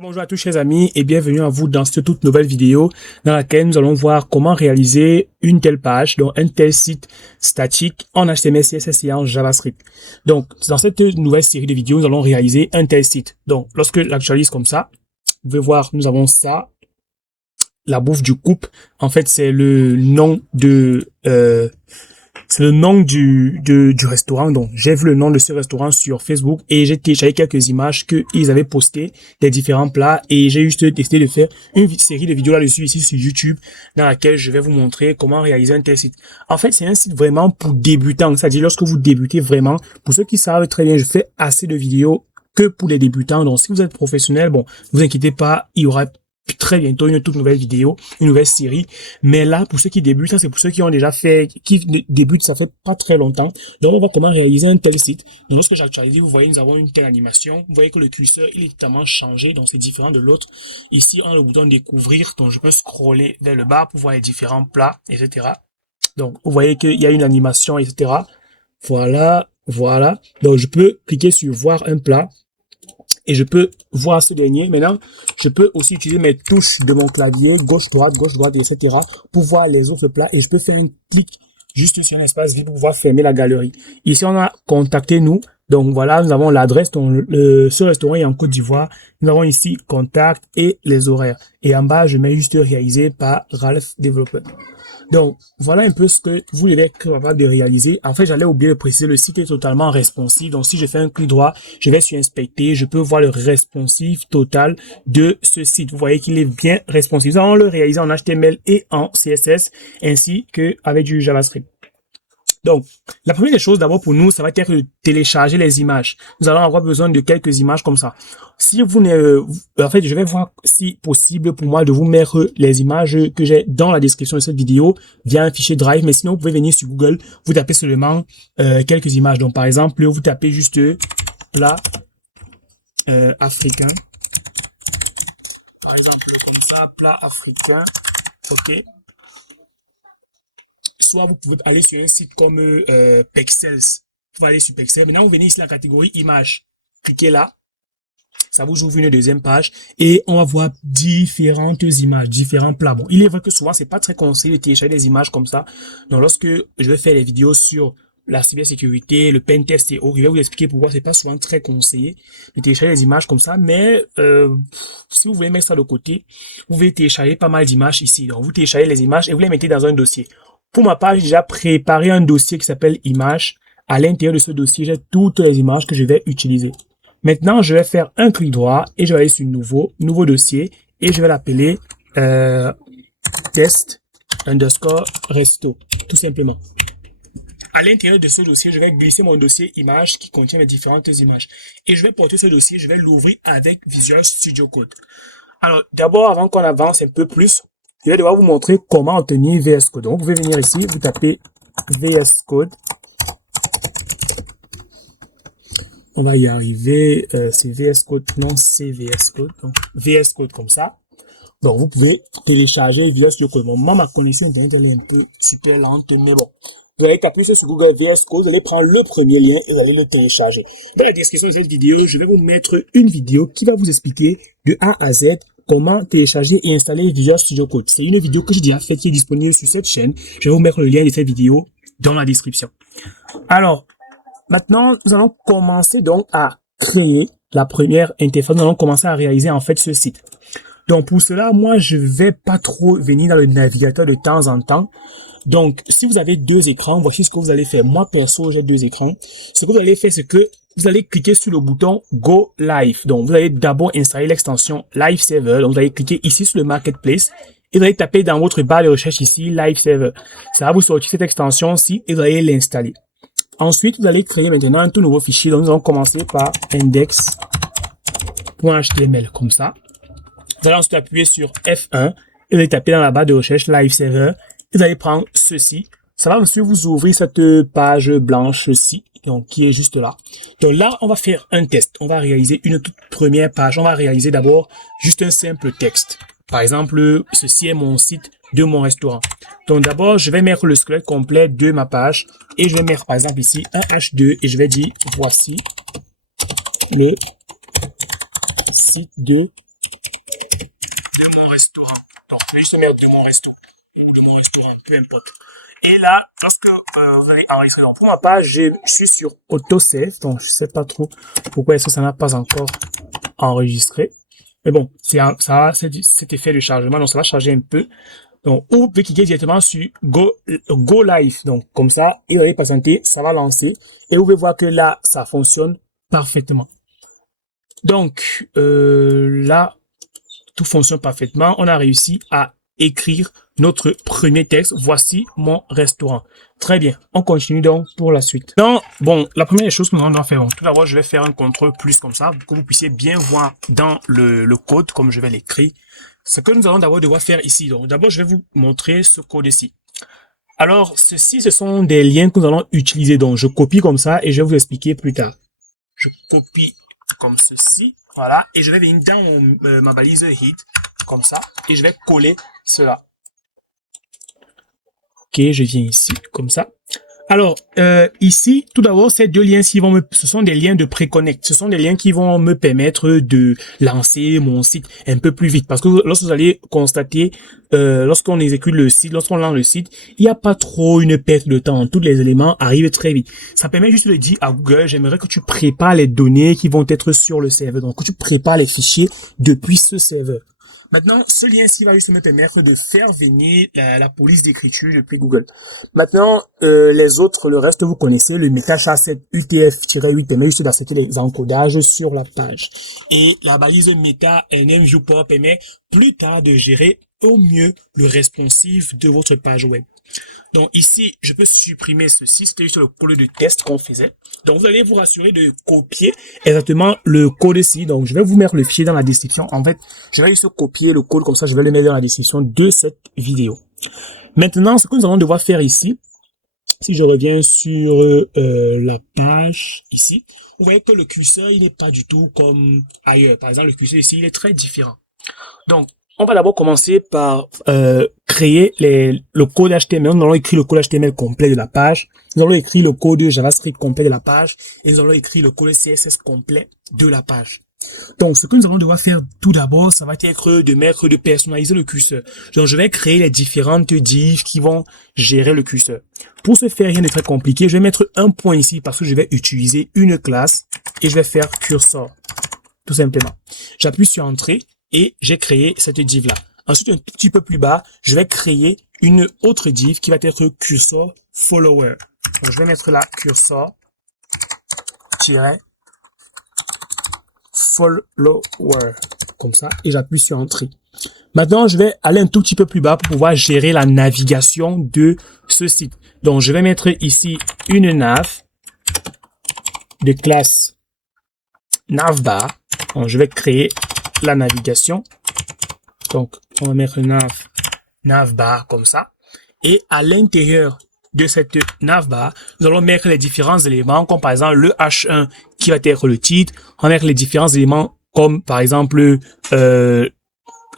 Bonjour à tous chers amis et bienvenue à vous dans cette toute nouvelle vidéo dans laquelle nous allons voir comment réaliser une telle page, donc un tel site statique en HTML, CSS et en JavaScript. Donc dans cette nouvelle série de vidéos, nous allons réaliser un tel site. Donc lorsque j'actualise comme ça, vous pouvez voir, nous avons ça, la bouffe du couple. En fait, c'est le nom de c'est le nom du restaurant. Donc, j'ai vu le nom de ce restaurant sur Facebook et j'ai téléchargé quelques images qu'ils avaient postées des différents plats et j'ai juste décidé de faire une série de vidéos là-dessus ici sur YouTube dans laquelle je vais vous montrer comment réaliser un tel site. En fait, c'est un site vraiment pour débutants. C'est-à-dire lorsque vous débutez vraiment, pour ceux qui savent très bien, je fais assez de vidéos que pour les débutants. Donc, si vous êtes professionnel, bon, ne vous inquiétez pas, il y aura très bientôt une toute nouvelle vidéo, une nouvelle série. Mais là, pour ceux qui débutent, ça c'est pour ceux qui ont déjà fait, qui débutent, ça fait pas très longtemps. Donc on va voir comment réaliser un tel site. Donc lorsque j'actualise, vous voyez, nous avons une telle animation. Vous voyez que le curseur, il est totalement changé, donc c'est différent de l'autre. Ici, on a le bouton découvrir, donc je peux scroller vers le bas pour voir les différents plats, etc. Donc vous voyez qu'il y a une animation, etc. Voilà, voilà. Donc je peux cliquer sur voir un plat. Et je peux voir ce dernier. Maintenant, je peux aussi utiliser mes touches de mon clavier, gauche, droite, etc. pour voir les autres plats. Et je peux faire un clic juste sur un espace vide pour pouvoir fermer la galerie. Ici, on a contacté nous. Donc voilà, nous avons l'adresse. Ce restaurant est en Côte d'Ivoire. Nous avons ici contact et les horaires. Et en bas, je mets juste réalisé par Ralph Developer. Donc, voilà un peu ce que vous devez être capable de réaliser. En fait, j'allais oublier de préciser, le site est totalement responsive. Donc, si je fais un clic droit, je vais sur inspecter, je peux voir le responsive total de ce site. Vous voyez qu'il est bien responsive. Nous allons le réaliser en HTML et en CSS, ainsi qu'avec du JavaScript. Donc, la première des choses d'abord pour nous, ça va être de télécharger les images. Nous allons avoir besoin de quelques images comme ça. Si vous en fait, je vais voir si possible pour moi de vous mettre les images que j'ai dans la description de cette vidéo via un fichier Drive. Mais sinon, vous pouvez venir sur Google, vous tapez seulement quelques images. Donc, par exemple, vous tapez juste plat africain. Par exemple, comme ça, plat africain. OK. Soit vous pouvez aller sur un site comme Pexels. Vous pouvez aller sur Pexels. Maintenant, vous venez ici la catégorie images. Cliquez là. Ça vous ouvre une deuxième page et on va voir différentes images, différents plats. Bon, il est vrai que souvent, c'est pas très conseillé de télécharger des images comme ça. Donc, lorsque je vais faire les vidéos sur la cybersécurité, le pentest et autres, je vais vous expliquer pourquoi c'est pas souvent très conseillé de télécharger des images comme ça. Mais si vous voulez mettre ça de côté, vous pouvez télécharger pas mal d'images ici. Donc, vous téléchargez les images et vous les mettez dans un dossier. Pour ma part, j'ai déjà préparé un dossier qui s'appelle images. À l'intérieur de ce dossier, j'ai toutes les images que je vais utiliser. Maintenant, je vais faire un clic droit et je vais aller sur nouveau dossier et je vais l'appeler test_resto, tout simplement. À l'intérieur de ce dossier, je vais glisser mon dossier images qui contient les différentes images. Et je vais porter ce dossier, je vais l'ouvrir avec Visual Studio Code. Alors, d'abord, avant qu'on avance un peu plus, je vais devoir vous montrer comment obtenir VS Code. Donc, vous pouvez venir ici, vous tapez VS Code. On va y arriver, c'est VS Code, non, c'est VS Code. Donc, VS Code comme ça. Donc, vous pouvez télécharger Visual Studio Code. Bon, moi, ma connexion internet, elle est un peu super lente, mais bon. Vous allez taper sur Google VS Code, vous allez prendre le premier lien et vous allez le télécharger. Dans la description de cette vidéo, je vais vous mettre une vidéo qui va vous expliquer de A à Z comment télécharger et installer Visual Studio Code. C'est une vidéo que j'ai déjà faite qui est disponible sur cette chaîne. Je vais vous mettre le lien de cette vidéo dans la description. Alors, maintenant, nous allons commencer donc à créer la première interface. Nous allons commencer à réaliser en fait ce site. Donc pour cela, moi, je vais pas trop venir dans le navigateur de temps en temps. Donc, si vous avez deux écrans, voici ce que vous allez faire. Moi, perso, j'ai deux écrans. Ce que vous allez faire, c'est que vous allez cliquer sur le bouton Go Live. Donc, vous allez d'abord installer l'extension Live Server. Donc, vous allez cliquer ici sur le Marketplace. Et vous allez taper dans votre barre de recherche ici, Live Server. Ça va vous sortir cette extension-ci et vous allez l'installer. Ensuite, vous allez créer maintenant un tout nouveau fichier. Donc, nous allons commencer par index.html, comme ça. Vous allez ensuite appuyer sur F1 et vous allez taper dans la barre de recherche Live Server. Vous allez prendre ceci. Ça va ensuite vous ouvrir cette page blanche-ci, donc qui est juste là. Donc là, on va faire un test. On va réaliser une toute première page. On va réaliser d'abord juste un simple texte. Par exemple, ceci est mon site de mon restaurant. Donc d'abord, je vais mettre le squelette complet de ma page et je vais mettre par exemple ici un H2 et je vais dire voici le site de juste mettre de mon resto ou de mon restaurant, peu importe. Et là, lorsque vous allez enregistrer, donc pour ma page, je suis sur autosave, donc je sais pas trop pourquoi est-ce que ça n'a pas encore enregistré. Mais bon, ça a cet effet de chargement, donc ça va charger un peu. Donc, ou vous pouvez cliquer directement sur Go Live. Donc, comme ça, et vous allez patienter, ça va lancer. Et vous pouvez voir que là, ça fonctionne parfaitement. Donc, là, tout fonctionne parfaitement. On a réussi à écrire notre premier texte. Voici mon restaurant. Très bien. On continue donc pour la suite. Donc, bon, la première chose que nous allons faire, bon, tout d'abord, je vais faire un contrôle plus comme ça pour que vous puissiez bien voir dans le code, comme je vais l'écrire, ce que nous allons d'abord devoir faire ici. Donc, d'abord, je vais vous montrer ce code ici. Alors, ceci, ce sont des liens que nous allons utiliser. Donc, je copie comme ça et je vais vous expliquer plus tard. Je copie comme ceci, voilà, et je vais venir dans ma balise hit, comme ça, et je vais coller cela. Ok, je viens ici, comme ça. Alors, ici, tout d'abord, ces deux liens, ce sont des liens de préconnect. Ce sont des liens qui vont me permettre de lancer mon site un peu plus vite. Parce que lorsque vous allez constater, lorsqu'on exécute le site, lorsqu'on lance le site, il n'y a pas trop une perte de temps. Tous les éléments arrivent très vite. Ça permet juste de dire à Google, j'aimerais que tu prépares les données qui vont être sur le serveur. Donc, que tu prépares les fichiers depuis ce serveur. Maintenant, ce lien-ci va juste me permettre de faire venir la police d'écriture depuis Google. Maintenant, le reste, vous connaissez, le MetaChat7 UTF-8 permet juste d'accepter les encodages sur la page. Et la balise Meta NMViewPort permet plus tard de gérer au mieux le responsive de votre page web. Donc ici, je peux supprimer ceci, c'était juste le code de test qu'on faisait. Donc vous allez vous rassurer de copier exactement le code ici. Donc je vais vous mettre le fichier dans la description. En fait, je vais juste copier le code comme ça, je vais le mettre dans la description de cette vidéo. Maintenant, ce que nous allons devoir faire ici, si je reviens sur la page ici, vous voyez que le curseur, il n'est pas du tout comme ailleurs. Par exemple, le curseur ici, il est très différent. Donc, on va d'abord commencer par créer le code HTML. Nous allons écrire le code HTML complet de la page. Nous allons écrire le code JavaScript complet de la page. Et nous allons écrire le code CSS complet de la page. Donc, ce que nous allons devoir faire tout d'abord, ça va être de personnaliser le curseur. Donc, je vais créer les différentes divs qui vont gérer le curseur. Pour ce faire, rien de très compliqué. Je vais mettre un point ici parce que je vais utiliser une classe et je vais faire cursor. Tout simplement. J'appuie sur Entrée. Et j'ai créé cette div là. Ensuite, un tout petit peu plus bas, je vais créer une autre div qui va être cursor follower. Donc, je vais mettre là cursor follower comme ça et j'appuie sur Entrée. Maintenant, je vais aller un tout petit peu plus bas pour pouvoir gérer la navigation de ce site. Donc, je vais mettre ici une nav de classe navbar. Donc, je vais créer la navigation. Donc, on va mettre navbar comme ça. Et à l'intérieur de cette navbar, nous allons mettre les différents éléments, comme par exemple le H1 qui va être le titre. On va mettre les différents éléments comme par exemple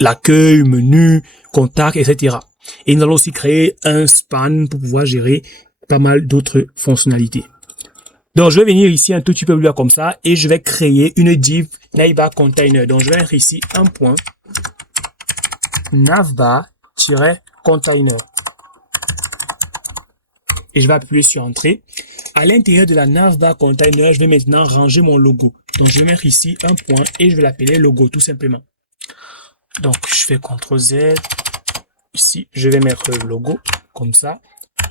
l'accueil, menu, contact, etc. Et nous allons aussi créer un span pour pouvoir gérer pas mal d'autres fonctionnalités. Donc, je vais venir ici un tout petit peu plus bas comme ça et je vais créer une div navbar container. Donc, je vais mettre ici un point navbar-container. Et je vais appuyer sur Entrée. À l'intérieur de la navbar container, je vais maintenant ranger mon logo. Donc, je vais mettre ici un point et je vais l'appeler logo tout simplement. Donc, je fais CTRL-Z. Ici, je vais mettre le logo comme ça.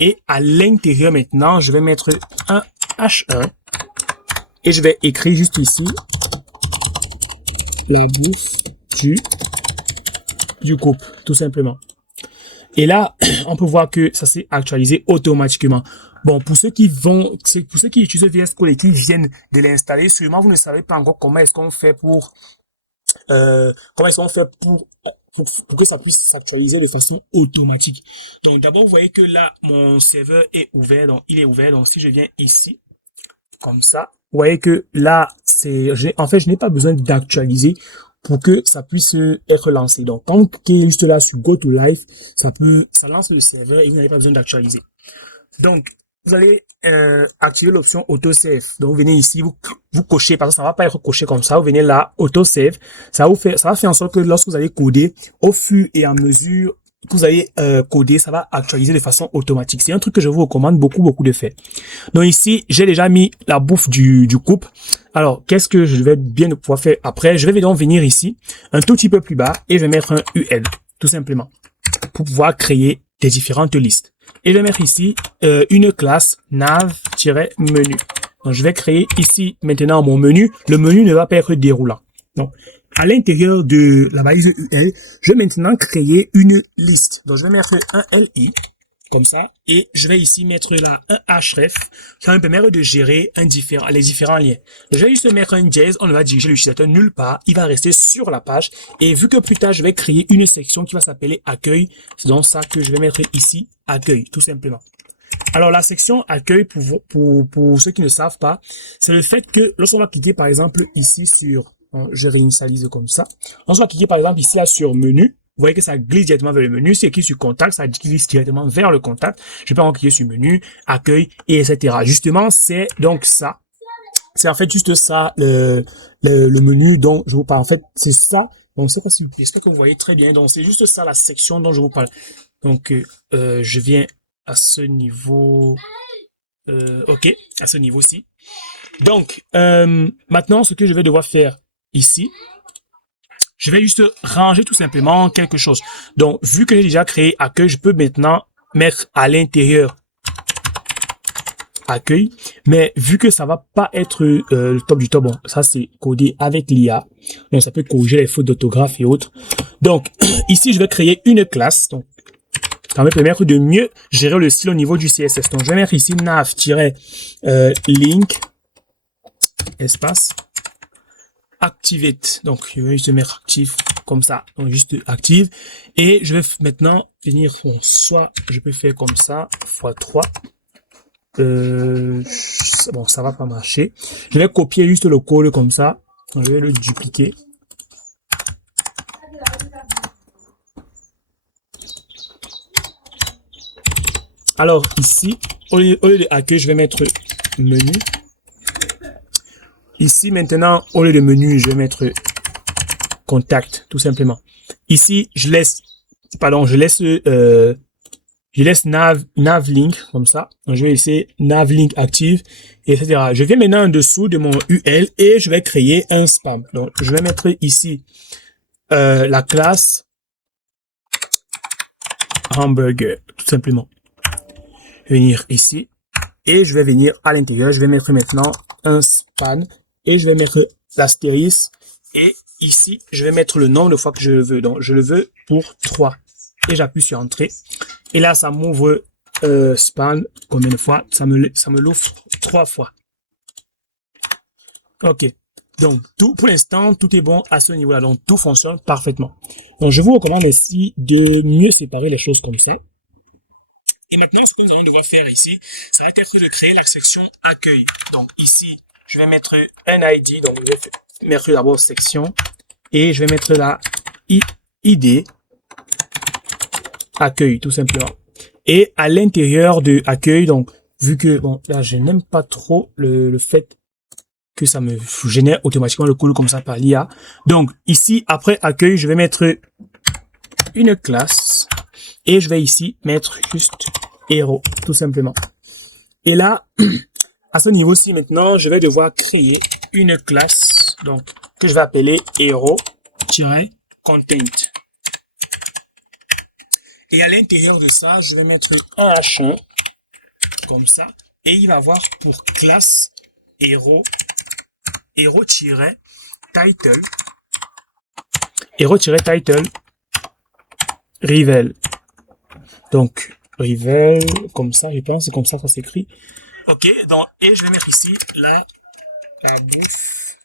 Et à l'intérieur maintenant, je vais mettre un H1 et je vais écrire juste ici la bouffe du groupe, tout simplement. Et là, on peut voir que ça s'est actualisé automatiquement. Bon, pour ceux qui utilisent VS Code et qui viennent de l'installer, sûrement vous ne savez pas encore comment est-ce qu'on fait pour que ça puisse s'actualiser de façon automatique. Donc d'abord, vous voyez que là, mon serveur est ouvert, donc il est ouvert. Donc si je viens ici, comme ça, vous voyez que là, en fait, je n'ai pas besoin d'actualiser pour que ça puisse être lancé. Donc quand vous cliquez juste là sur Go to Live, ça lance le serveur et vous n'avez pas besoin d'actualiser. Donc vous allez activer l'option autosave. Donc vous venez ici, vous cochez, parce que ça va pas être coché comme ça. Vous venez là, autosave. Ça va faire en sorte que lorsque vous allez coder, au fur et à mesure que vous allez coder, ça va actualiser de façon automatique. C'est un truc que je vous recommande beaucoup de faire. Donc ici, j'ai déjà mis la bouffe du couple. Alors, qu'est-ce que je vais bien pouvoir faire après? Je vais donc venir ici, un tout petit peu plus bas, et je vais mettre un UL, tout simplement, pour pouvoir créer des différentes listes. Et je vais mettre ici une classe nav-menu. Donc, je vais créer ici maintenant mon menu. Le menu ne va pas être déroulant. Donc, à l'intérieur de la balise UL, je vais maintenant créer une liste. Donc, je vais mettre un LI, comme ça, et je vais ici mettre là un href. Ça va me permettre de gérer les différents liens. Donc, je vais juste mettre un dièse, on va diriger l'utilisateur nulle part, il va rester sur la page, et vu que plus tard, je vais créer une section qui va s'appeler accueil, c'est donc ça que je vais mettre ici, accueil, tout simplement. Alors, la section accueil, pour ceux qui ne savent pas, c'est le fait que lorsqu'on va cliquer, par exemple, ici sur, je réinitialise comme ça. Lorsqu'on va cliquer, par exemple, ici, là, sur menu, vous voyez que ça glisse directement vers le menu. Si c'est cliqué sur contact, ça glisse directement vers le contact. Je peux en cliquer sur menu, accueil, et etc. Justement, c'est donc ça. C'est en fait juste ça, le menu dont je vous parle. En fait, c'est ça. Bon, je sais pas si j'espère que vous voyez très bien. Donc, c'est juste ça, la section dont je vous parle. Donc, je viens à ce niveau, ok, à ce niveau-ci. Donc, maintenant, ce que je vais devoir faire ici, je vais juste ranger tout simplement quelque chose. Donc, vu que j'ai déjà créé accueil, je peux maintenant mettre à l'intérieur accueil, mais vu que ça va pas être le top du top, bon, ça c'est codé avec l'IA, donc ça peut corriger les fautes d'orthographe et autres. Donc, ici, je vais créer une classe, donc ça va me permettre de mieux gérer le style au niveau du CSS. Donc, je vais mettre ici nav-link espace activate. Donc, je vais juste mettre actif comme ça. Donc, juste active. Et je vais maintenant venir, soit je peux faire comme ça, x3. Bon, ça va pas marcher. Je vais copier juste le code comme ça. Donc, je vais le dupliquer. Alors ici, au lieu de accueil, je vais mettre menu. Ici maintenant, au lieu de menu, je vais mettre contact, tout simplement. Ici, je laisse navlink comme ça. Donc, je vais laisser navlink active, etc. Je viens maintenant en dessous de mon UL et je vais créer un spam. Donc, je vais mettre ici la classe hamburger, tout simplement. Venir ici et je vais venir à l'intérieur. Je vais mettre maintenant un span et je vais mettre l'astérisque et ici je vais mettre le nombre de fois que je le veux. Donc je le veux pour 3 et j'appuie sur entrée et là ça m'ouvre span combien de fois, ça me l'offre 3 fois. Ok, donc tout pour l'instant tout est bon à ce niveau là, donc tout fonctionne parfaitement. Donc je vous recommande ici de mieux séparer les choses comme ça. Et maintenant, ce que nous allons devoir faire ici, ça va être de créer la section accueil. Donc ici, je vais mettre un ID. Donc je vais mettre d'abord section et je vais mettre la ID accueil tout simplement. Et à l'intérieur de accueil, donc vu que bon là je n'aime pas trop le fait que ça me génère automatiquement le code comme ça par l'IA. Donc ici après accueil, je vais mettre une classe et je vais ici mettre juste héros, tout simplement. Et là, à ce niveau-ci, maintenant, je vais devoir créer une classe, donc, que je vais appeler héros-content. Et à l'intérieur de ça, je vais mettre un H1, comme ça, et il va avoir pour classe héros-title, héros-title, rival. Donc, rival, comme ça, je pense, c'est comme ça s'écrit. Ok, donc, et je vais mettre ici la bouffe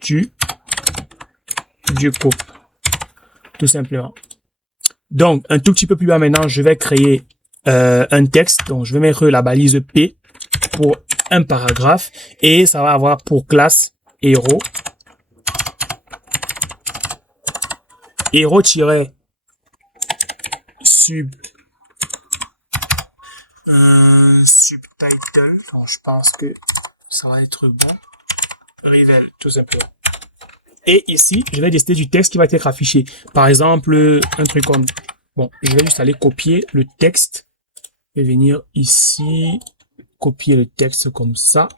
du couple. Tout simplement. Donc, un tout petit peu plus bas maintenant, je vais créer un texte. Donc, je vais mettre la balise P pour un paragraphe. Et ça va avoir pour classe héros. Héros-subtitle. Donc, je pense que ça va être bon. Rival, tout simplement. Et ici, je vais décider du texte qui va être affiché. Par exemple, un truc comme... Bon, je vais juste aller copier le texte. Je vais venir ici, copier le texte comme ça.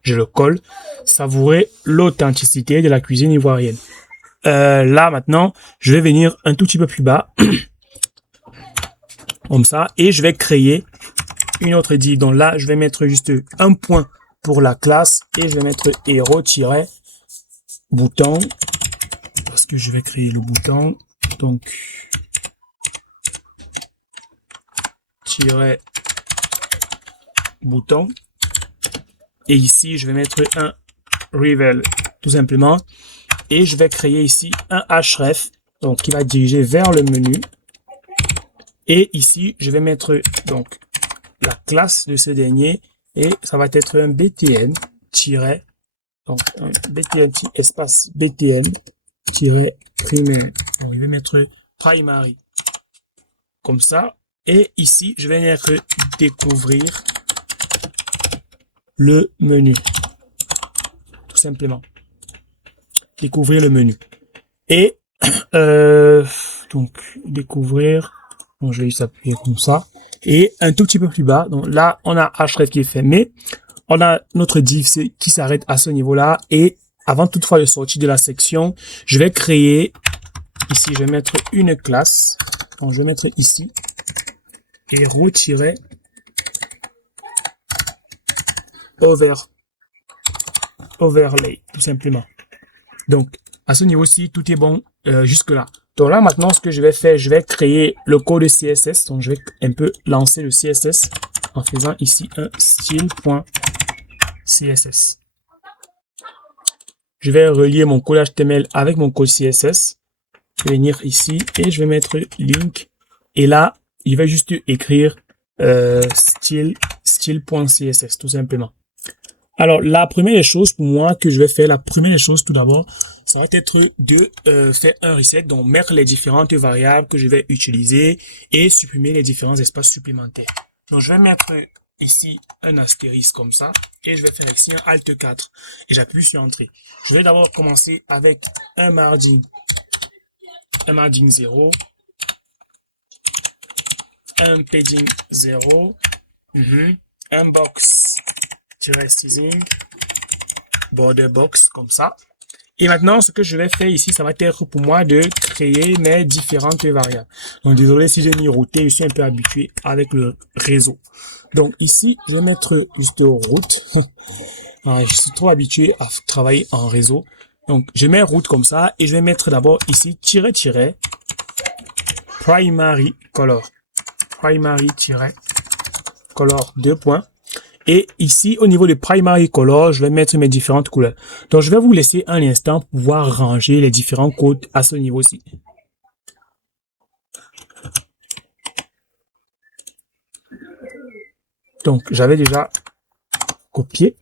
Je le colle. Savourer l'authenticité de la cuisine ivoirienne. Là, maintenant, je vais venir un tout petit peu plus bas. Comme ça. Et je vais créer une autre div. Donc là, je vais mettre juste un point pour la classe. Et je vais mettre héros-bouton. Parce que je vais créer le bouton. Donc, bouton. Et ici, je vais mettre un Reveal, tout simplement. Et je vais créer ici un href, donc qui va diriger vers le menu. Et ici, je vais mettre donc la classe de ce dernier. Et ça va être un btn, donc un btn espace btn primaire. Donc, je vais mettre primary. Comme ça. Et ici, je vais mettre découvrir le menu. Tout simplement. Découvrir le menu. Et donc découvrir. Bon, je vais juste appuyer comme ça. Et un tout petit peu plus bas. Donc là, on a href qui est fait. Mais on a notre div qui s'arrête à ce niveau-là. Et avant toutefois de sortir de la section, je vais créer ici, je vais mettre une classe. Donc je vais mettre ici héros-overlay, tout simplement. Donc, à ce niveau-ci, tout est bon jusque-là. Donc là, maintenant, ce que je vais faire, je vais créer le code CSS. Donc, je vais un peu lancer le CSS en faisant ici un style.css. Je vais relier mon code HTML avec mon code CSS. Je vais venir ici et je vais mettre link. Et là, il va juste écrire style.css, tout simplement. Alors, la première des choses pour moi que je vais faire, la première des choses tout d'abord, ça va être de faire un reset, donc mettre les différentes variables que je vais utiliser et supprimer les différents espaces supplémentaires. Donc, je vais mettre ici un astérisque comme ça et je vais faire ici un Alt 4 et j'appuie sur Entrée. Je vais d'abord commencer avec un margin 0, un padding 0, un box-sizing, border box comme ça. Et maintenant, ce que je vais faire ici, ça va être pour moi de créer mes différentes variables. Donc, désolé si j'ai mis routé, je suis un peu habitué avec le réseau. Donc, ici, je vais mettre juste route. Je suis trop habitué à travailler en réseau. Donc, je mets route comme ça et je vais mettre d'abord ici, primary color. Primary-color 2 points. Et ici, au niveau de primary color, je vais mettre mes différentes couleurs. Donc, je vais vous laisser un instant pour pouvoir ranger les différents codes à ce niveau-ci. Donc, j'avais déjà copié.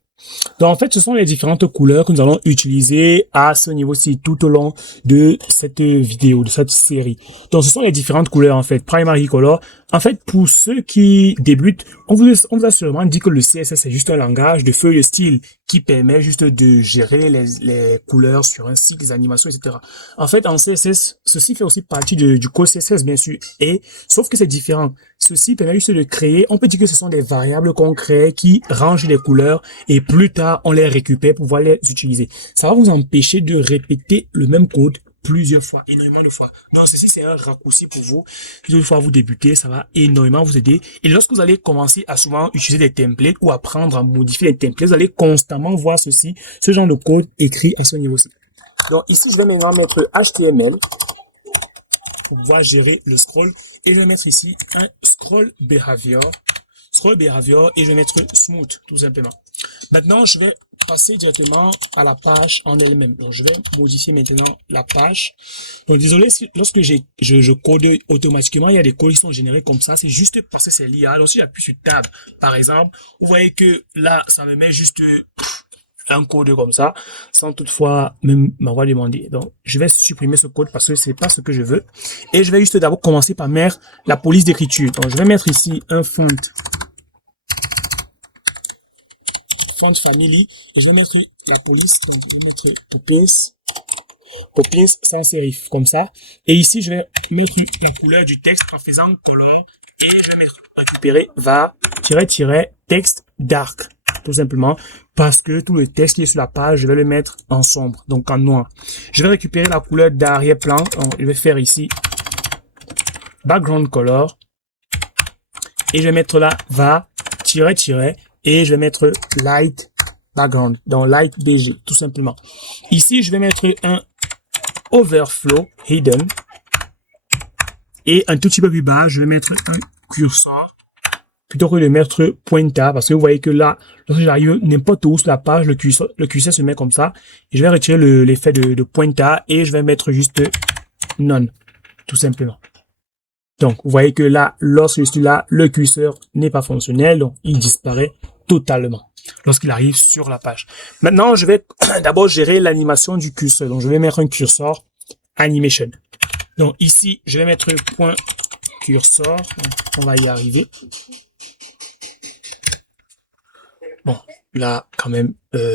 Donc, en fait, ce sont les différentes couleurs que nous allons utiliser à ce niveau-ci tout au long de cette vidéo, de cette série. Donc, ce sont les différentes couleurs, en fait. Primary color. En fait, pour ceux qui débutent, on vous a sûrement dit que le CSS c'est juste un langage de feuille de style qui permet juste de gérer les couleurs sur un site, les animations, etc. En fait, en CSS, ceci fait aussi partie du code CSS, bien sûr. Et, sauf que c'est différent. Ceci permet juste de créer, on peut dire que ce sont des variables qu'on crée qui rangent les couleurs et plus tard, on les récupère pour pouvoir les utiliser. Ça va vous empêcher de répéter le même code plusieurs fois, énormément de fois. Donc, ceci, c'est un raccourci pour vous. Une fois vous débutez, ça va énormément vous aider. Et lorsque vous allez commencer à souvent utiliser des templates ou apprendre à modifier les templates, vous allez constamment voir ceci, ce genre de code écrit à ce niveau-ci. Donc, ici, je vais maintenant mettre HTML pour pouvoir gérer le scroll. Et je vais mettre ici un scroll behavior, et je vais mettre smooth, tout simplement. Maintenant, je vais passer directement à la page en elle-même. Donc, je vais modifier maintenant la page. Donc, désolé si lorsque je code automatiquement, il y a des codes qui sont générés comme ça. C'est juste parce que c'est l'IA. Donc, si j'appuie sur Tab, par exemple, vous voyez que là, ça me met juste un code comme ça, sans toutefois même m'avoir demandé. Donc, je vais supprimer ce code parce que c'est pas ce que je veux. Et je vais juste d'abord commencer par mettre la police d'écriture. Donc, je vais mettre ici un font font family, et je vais mettre la police, donc je vais mettre Poppins sans serif, comme ça. Et ici, je vais mettre la couleur du texte en faisant color, et je vais récupérer va-texte dark, tout simplement, parce que tout le texte qui est sur la page, je vais le mettre en sombre, donc en noir. Je vais récupérer la couleur d'arrière-plan, je vais faire ici background color, et je vais mettre là va-tiret, et je vais mettre light background, donc light BG, tout simplement. Ici, je vais mettre un overflow hidden, et un tout petit peu plus bas, je vais mettre un cursor, plutôt que de mettre pointa, parce que vous voyez que là, lorsque j'arrive n'importe où sur la page, le curseur se met comme ça, et je vais retirer l'effet de pointa, et je vais mettre juste none, tout simplement. Donc, vous voyez que là, lorsque je suis là, le curseur n'est pas fonctionnel, donc il disparaît totalement lorsqu'il arrive sur la page. Maintenant, je vais d'abord gérer l'animation du curseur. Donc, je vais mettre un cursor animation. Donc, ici, je vais mettre point cursor. On va y arriver. Bon, là, quand même,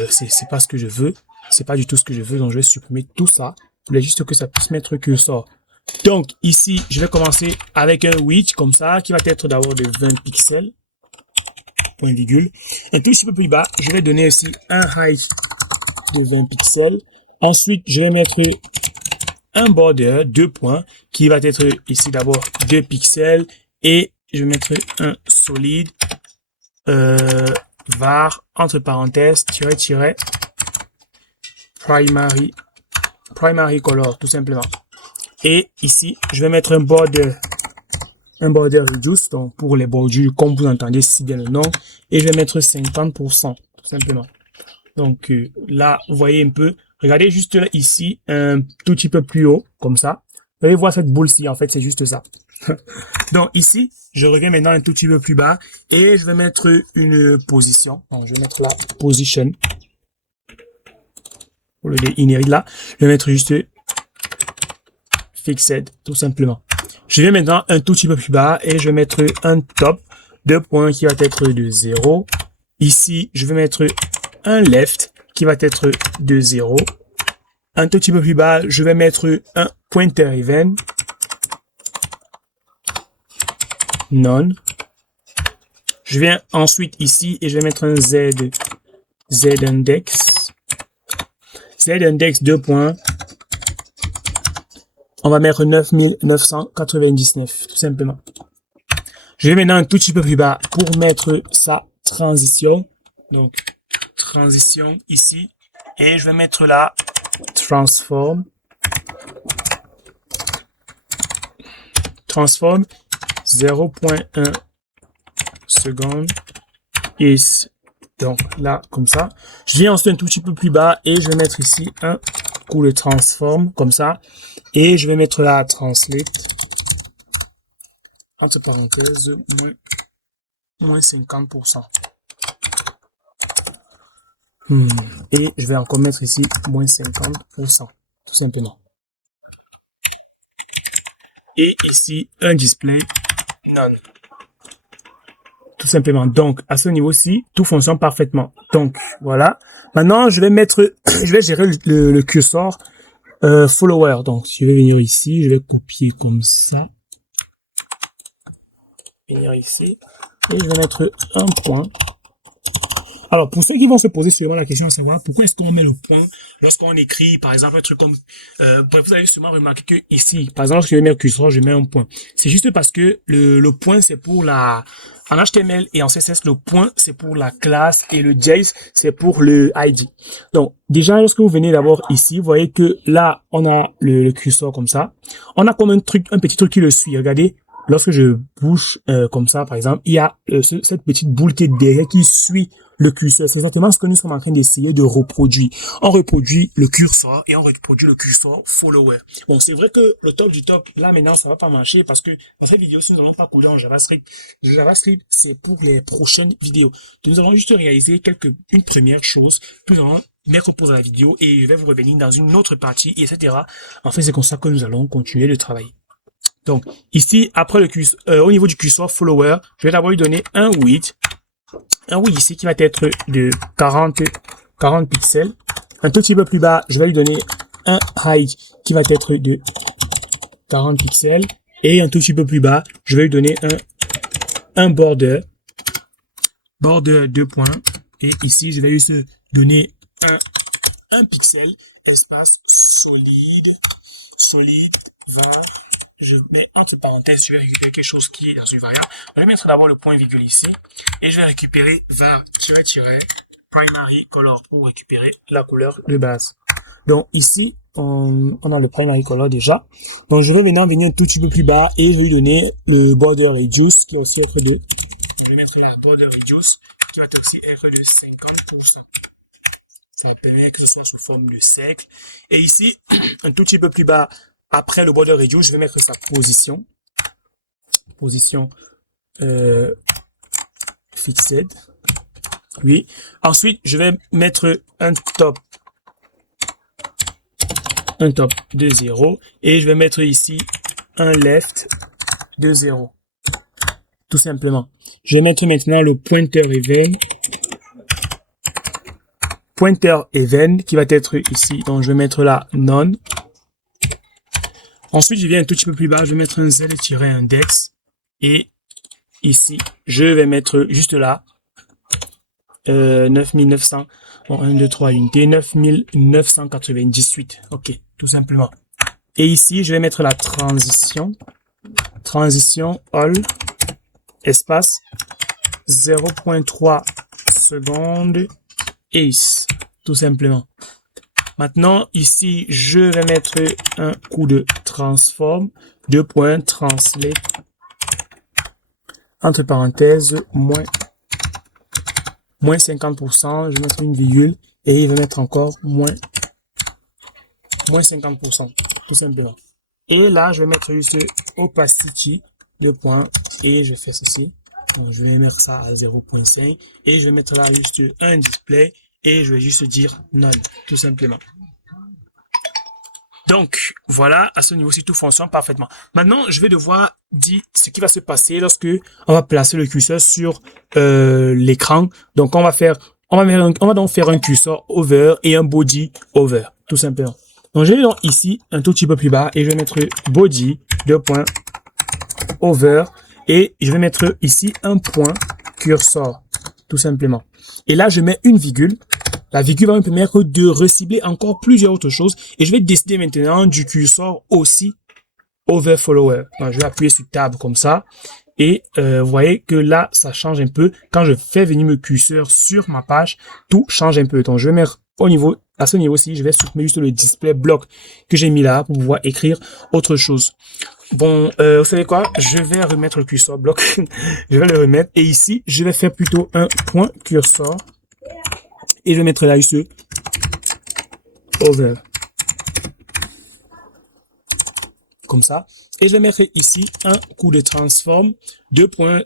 c'est pas ce que je veux. C'est pas du tout ce que je veux, donc je vais supprimer tout ça. Je voulais juste que ça puisse mettre cursor. Donc, ici, je vais commencer avec un width, comme ça, qui va être d'abord de 20 pixels. Point virgule. Un tout petit peu plus bas, je vais donner aussi un height de 20 pixels. Ensuite, je vais mettre un border, 2 points, qui va être ici d'abord 2 pixels. Et je vais mettre un solide, var, entre parenthèses, primary color, tout simplement. Et ici, je vais mettre un border reduce, donc pour les bordures, comme vous entendez si bien le nom, et je vais mettre 50%, tout simplement. Donc là, vous voyez un peu, regardez juste là ici, un tout petit peu plus haut, comme ça. Vous allez voir cette boule-ci, en fait, c'est juste ça. Donc ici, je reviens maintenant un tout petit peu plus bas, et je vais mettre une position. Donc je vais mettre la position. Pour le inherit là, je vais mettre juste fixed, tout simplement. Je viens maintenant un tout petit peu plus bas et je vais mettre un top, 2 points qui va être de 0. Ici, je vais mettre un left qui va être de 0. Un tout petit peu plus bas, je vais mettre un pointer even. None. Je viens ensuite ici et je vais mettre un Z-index. Z-index 2 points. On va mettre 9999, tout simplement. Je vais maintenant un tout petit peu plus bas pour mettre sa transition. Donc, transition ici. Et je vais mettre là, transform. Transform 0.1 seconde is. Donc, là, comme ça. Je viens ensuite un tout petit peu plus bas et je vais mettre ici un coup de transform, comme ça. Et je vais mettre là, translate. Entre parenthèses, moins 50%. Et je vais encore mettre ici, moins 50%. Tout simplement. Et ici, un display none. Tout simplement. Donc, à ce niveau-ci, tout fonctionne parfaitement. Donc, voilà. Maintenant, je vais gérer le cursor follower. Donc, je vais venir ici, je vais copier comme ça. Venir ici. Et je vais mettre un point. Alors, pour ceux qui vont se poser sûrement la question de savoir pourquoi est-ce qu'on met le point lorsqu'on écrit, par exemple, un truc comme, vous avez sûrement remarqué que ici, par exemple, lorsque je vais mettre curseur, je mets un point. C'est juste parce que le point, c'est pour en HTML et en CSS, le point, c'est pour la classe et le JS, c'est pour le ID. Donc, déjà, lorsque vous venez d'abord ici, vous voyez que là, on a le curseur comme ça. On a comme un petit truc qui le suit. Regardez. Lorsque je bouge comme ça, par exemple, il y a cette petite boule qui est derrière qui suit le curseur. C'est exactement ce que nous sommes en train d'essayer de reproduire. On reproduit le curseur et on reproduit le curseur follower. Bon, c'est vrai que le top du top, là maintenant, ça va pas marcher parce que dans cette vidéo, si nous n'allons pas coder en JavaScript, le JavaScript, c'est pour les prochaines vidéos. Donc, nous allons juste réaliser une première chose, puis nous allons mettre pause à la vidéo et je vais vous revenir dans une autre partie, etc. En fait, c'est comme ça que nous allons continuer le travail. Donc, ici, après au niveau du curseur follower, je vais d'abord lui donner un width un width ici qui va être de 40 pixels. Un tout petit peu plus bas, je vais lui donner un height qui va être de 40 pixels. Et un tout petit peu plus bas, je vais lui donner un border 2 points. Et ici, je vais juste donner un pixel, espace solide, var. Je mets entre parenthèses, je vais récupérer quelque chose qui est dans une variable. On va mettre d'abord le point virgule ici. Et je vais récupérer var, primary color pour récupérer la couleur de base. Donc ici, on a le primary color déjà. Donc je vais maintenant venir un tout petit peu plus bas et je vais lui donner le border radius qui va aussi être de, je vais mettre la border radius qui va aussi être de 50%. Ça permet que ce soit sous forme de cercle. Et ici, un tout petit peu plus bas, après le border radius, je vais mettre sa position. Position fixed. Oui. Ensuite, je vais mettre un top de 0 et je vais mettre ici un left de 0. Tout simplement. Je vais mettre maintenant le pointer even qui va être ici. Donc, je vais mettre là none. Ensuite, je viens un tout petit peu plus bas, je vais mettre un z-index et ici, je vais mettre juste là 9900, bon, 1, 2, 3 unités, 9998. Ok, tout simplement. Et ici, je vais mettre la transition all, espace, 0.3 secondes, ace, tout simplement. Maintenant, ici, je vais mettre un coup de transform, 2 points, translate, entre parenthèses, moins 50%, je vais mettre une virgule, et il va mettre encore moins 50%, tout simplement. Et là, je vais mettre juste opacity, 2 points, et je fais ceci. Donc, je vais mettre ça à 0.5, et je vais mettre là juste un display, et je vais juste dire none, tout simplement. Donc, voilà, à ce niveau-ci, tout fonctionne parfaitement. Maintenant, je vais devoir dire ce qui va se passer lorsque on va placer le curseur sur l'écran. Donc, on va donc faire un curseur over et un body over, tout simplement. Donc, je vais donc ici, un tout petit peu plus bas, et je vais mettre body, 2 points, over, et je vais mettre ici un point curseur, tout simplement. Et là, je mets une virgule. La virgule va me permettre de recibler encore plusieurs autres choses. Et je vais décider maintenant du curseur aussi over follower. Donc, je vais appuyer sur tab comme ça. Et vous voyez que là, ça change un peu. Quand je fais venir mon curseur sur ma page, tout change un peu. Donc, je vais mettre à ce niveau-ci, je vais supprimer juste le display bloc que j'ai mis là pour pouvoir écrire autre chose. Bon, vous savez quoi? Je vais remettre le curseur bloc. Je vais le remettre. Et ici, je vais faire plutôt un point curseur. Et je vais mettre là juste over. Comme ça. Et je vais mettre ici un coup de transform, 2 points,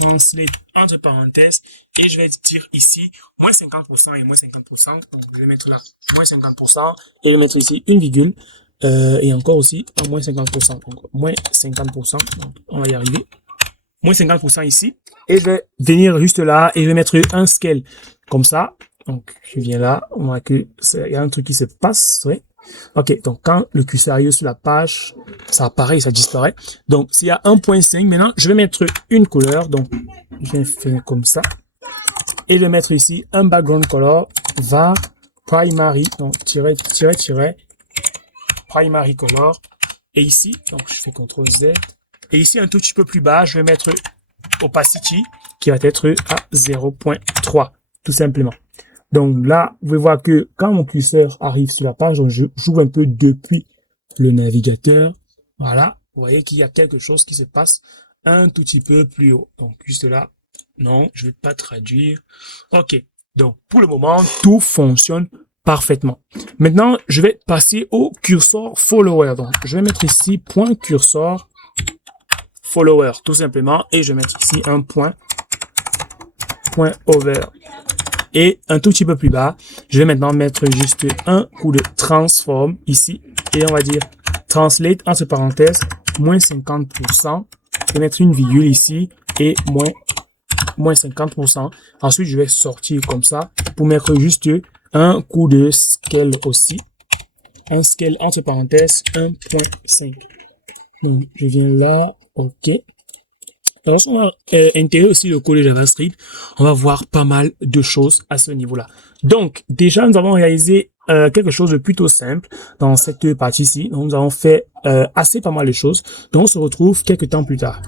translate entre parenthèses. Et je vais dire ici moins 50% et moins 50%. Donc je vais mettre là moins 50%. Et je vais mettre ici une virgule. Et encore aussi un moins 50%. Donc moins 50%. Donc on va y arriver. Moins 50% ici. Et je vais venir juste là et je vais mettre un scale. Comme ça. Donc, je viens là, on voit que il y a un truc qui se passe, ouais. Ok, donc quand le curseur arrive sur la page, ça apparaît et ça disparaît. Donc, s'il y a 1.5, maintenant, je vais mettre une couleur. Donc, je vais faire comme ça. Et je vais mettre ici un background color, var primary, donc primary color. Et ici, donc je fais CTRL Z. Et ici, un tout petit peu plus bas, je vais mettre opacity, qui va être à 0.3, tout simplement. Donc là, vous pouvez voir que quand mon curseur arrive sur la page, donc je joue un peu depuis le navigateur. Voilà, vous voyez qu'il y a quelque chose qui se passe un tout petit peu plus haut. Donc juste là, non, je vais pas traduire. Ok, donc pour le moment, tout fonctionne parfaitement. Maintenant, je vais passer au curseur follower. Donc je vais mettre ici point curseur follower, tout simplement, et je vais mettre ici un point over. Et un tout petit peu plus bas, je vais maintenant mettre juste un coup de transform ici. Et on va dire translate entre parenthèses moins 50%. Je vais mettre une virgule ici et moins moins 50%. Ensuite, je vais sortir comme ça pour mettre juste un coup de scale aussi. Un scale entre parenthèses 1.5. Donc, je viens là, ok. Lorsqu'on va intégrer aussi le code de JavaScript, on va voir pas mal de choses à ce niveau-là. Donc, déjà, nous avons réalisé quelque chose de plutôt simple dans cette partie-ci. Donc, nous avons fait assez pas mal de choses. Donc, on se retrouve quelques temps plus tard.